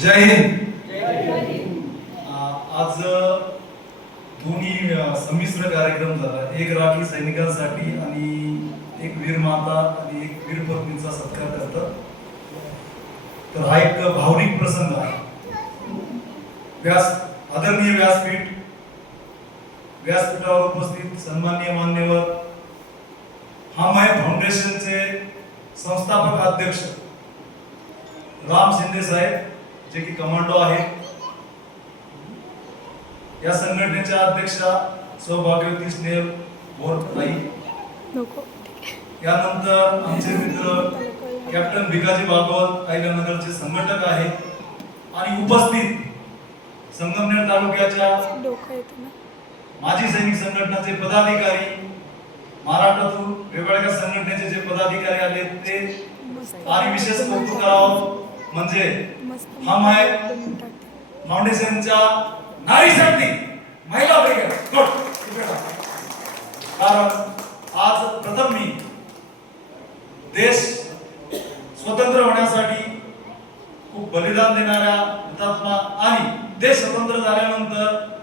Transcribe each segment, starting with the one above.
जय हिंद। आज दोन्ही संमिश्र कार्यक्रम झाला, एक राखी सैनिकांसाठी आणि एक वीर माता आणि एक वीर पत्नीचा सत्कार करतात. तर हा एक भावनिक प्रसंग आहे. आदरणीय व्यासपीठावर उपस्थित सन्माननीय मान्यवर, हम है फाउंडेशनचे संस्थापक अध्यक्ष राम शिंदे साहेब, जे की कमांडो आहे. या संघटनेच्या अध्यक्षा सौभाग्यवती स्नेहल बोरताई. यानंतर आमचे मित्र कॅप्टन भिकाजी भागवत अहिल्यानगरचे संघटक आहेत आणि उपस्थित संगमनेर तालुक्याच्या माजी सैनिक संघटनाचे पदाधिकारी, महाराष्ट्रातून वेगवेगळ्या संघटनेचे जे पदाधिकारी आले ते, आणि विशेष कौतुक करावं म्हणजे हम है फाउंडेशनच्या नारी शक्ती महिला ब्रिगेड. कारण आज प्रथम मी देश स्वतंत्र होण्यासाठी खूप बलिदान देणाऱ्या हुतात्मा आणि देश स्वतंत्र झाल्यानंतर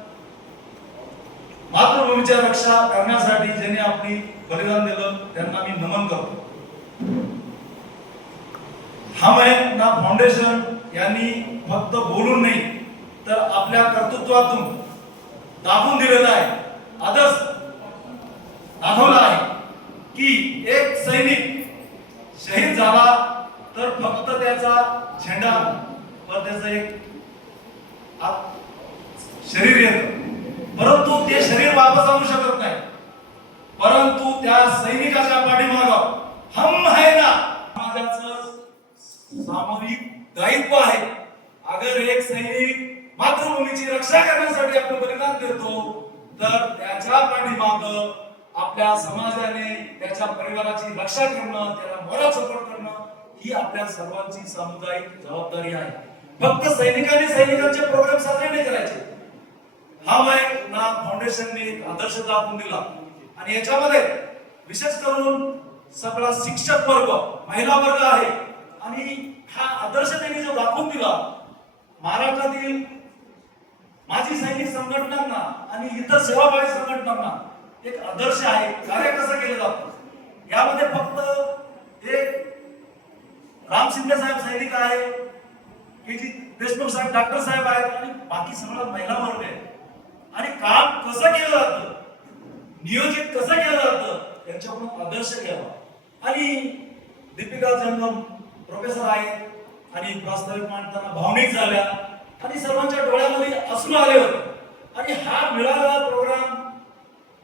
मातृभूमीच्या रक्षा करण्यासाठी ज्यांनी आपली बलिदान दिलं त्यांना मी नमन करतो. हम है ना फाउंडेशन यांनी फक्त बोलून नाही तर आपल्या कर्तृत्वातून दाखवून दिलेला आहे, आदर्श दाखवला आहे की एक सैनिक शहीद झाला तर फक्त त्याचा झेंडा व त्याचं एक शरीर येतं, परंतु ते शरीर वापस आणू शकत नाही. परंतु त्या सैनिकाच्या पाठीमागं हम है ना माझ्याचं सामूहिक दायित्व आहे. अगर एक सैनिक मातृभूमीची रक्षा करण्यासाठी आपलं बलिदान देतो तर त्याच्या पाठीमागं आपल्या समाजाने त्याच्या परिवाराची रक्षा करणं, त्याला मोरल सपोर्ट करणं ही आपल्या सर्वांची सामुदायिक जबाबदारी आहे. फक्त सैनिकांचे प्रोग्राम साजरे नाही करायचे. हम है ना फाउंडेशनने एक आदर्श दाखवून दिला आणि याच्यामध्ये विशेष करून सगळा शिक्षक वर्ग, महिला वर्ग आहे आणि हा आदर्श त्यांनी जो दाखवून दिला महाराष्ट्रातील माजी सैनिक संघटनांना आणि इतर सेवाभावी संघटनांना एक आदर्श आहे. कार्य कसं केलं जातं यामध्ये फक्त एक राम शिंदे साहेब सैनिक आहे, की जी देशमुख साहेब डॉक्टर साहेब आहेत आणि बाकी सगळं महिला वर्ग आहे. आणि काम कसं केलं जातं, नियोजित कसं केलं जातं यांच्याकडून आदर्श घ्यावा. आणि दीपिका जंगम प्रोफेसर आहेत आणि प्रास्ताविक मांडताना भावनिक झाल्या आणि सर्वांच्या डोळ्यामध्ये अश्रू आले होते. आणि हा मिळालेला प्रोग्राम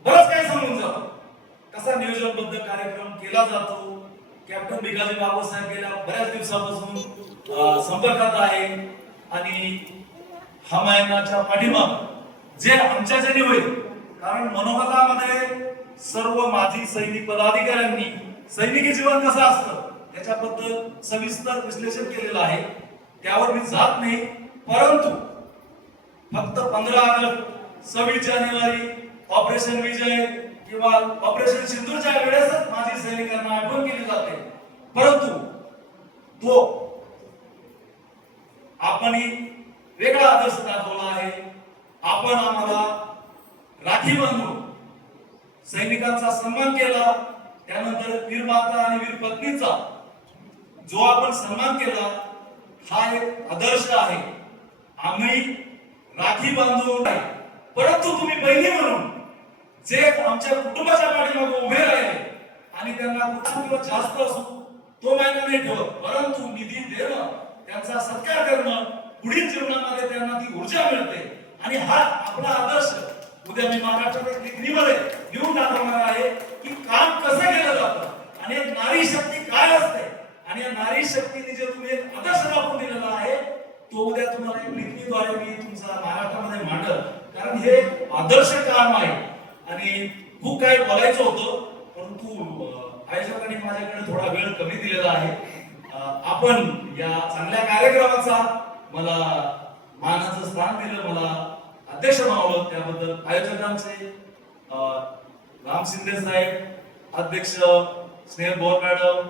बरंच काही सांगून जातो, कसा नियोजनबद्ध कार्यक्रम केला जातो. कॅप्टन भिकाजी भागवत साहेब गेल्या बऱ्याच दिवसापासून संपर्कात आहे आणि हमायनाच्या पाठीमाग जे आमच्याच्याने होईल, कारण मनोगतामध्ये सर्व माजी सैनिक पदाधिकाऱ्यांनी सैनिकी जीवन कसं असतं त्याच्याबद्दल सविस्तर विश्लेषण केलेलं आहे. त्यावर मी जात नाही, परंतु फक्त 15 ऑगस्ट 26 जानेवारी ऑपरेशन विजय किंवा ऑपरेशन सिंदूरच्या वेळेसच माजी सैनिकांना आठवण केली जाते. परंतु तो आपण वेगळा आदर्श दाखवला आहे. आपण आम्हाला राखी बांधून सैनिकांचा सन्मान केला, त्यानंतर वीर माता आणि वीर पत्नीचा जो आपण सन्मान केला हा एक आदर्श आहे. आम्ही राखी बांधून, परंतु तुम्ही बहिणी म्हणून जे आमच्या कुटुंबाच्या पाठीमागे उभे राहिले आणि त्यांना कुठं जास्त असो तो मायना नाही ठेवत, परंतु निधी देणं, त्यांचा सत्कार करणं, पुढील जीवनामध्ये त्यांना ती ऊर्जा मिळते. आणि हा आपला आदर्श उद्या मी महाराष्ट्राच्या डिग्रीमध्ये लिहून दाखवणार आहे की काम कसं केलं जातं आणि नारी शक्ती काय असते. आणि या नारी शक्तीने जे तुम्ही एक आदर्श दाखवून दिलेला आहे तो उद्या तुम्हाला एक लिखणीद्वारे मी तुमचा महाराष्ट्रामध्ये मांडल, कारण हे आदर्श काम आहे. आणि खूप काही बोलायचं होतं परंतु आयोजकांनी माझ्याकडे थोडा वेळ कमी दिलेला आहे. आपण या चांगल्या कार्यक्रमाचा मला मानाचं स्थान दिलं, मला अध्यक्ष मावलं, त्याबद्दल आयोजकांचे राम शिंदे साहेब, अध्यक्ष स्नेहल बोर मॅडम,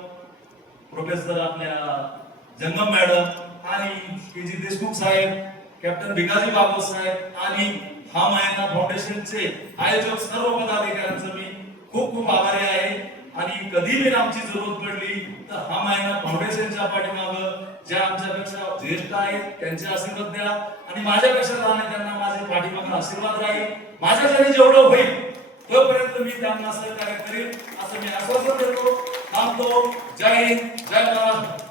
प्रोफेसर आपल्या जंगम मॅडम आणि के.जी. देशमुख साहेब, कॅप्टन भिकाजी बाबू साहेब आणि हम आहे ना फाउंडेशनचे आयोजक सर्व पदाधिकाऱ्यांचं मी खूप खूप आभारी आहे. आणि कधी मी आमची जरूरत पडली तर हम आहे ना फाउंडेशनच्या पाठीमागं ज्या आमच्यापेक्षा ज्येष्ठ आहेत त्यांचे आशीर्वाद द्या आणि माझ्यापेक्षा लहान आहेत त्यांना माझे पाठीमागं आशीर्वाद राहील. माझ्याकडे जेवढं होईल तोपर्यंत मी त्यांना सहकार्य करेन असं मी आश्वासन देतो. थांबतो. जय हिंद, जय महाराष्ट्र.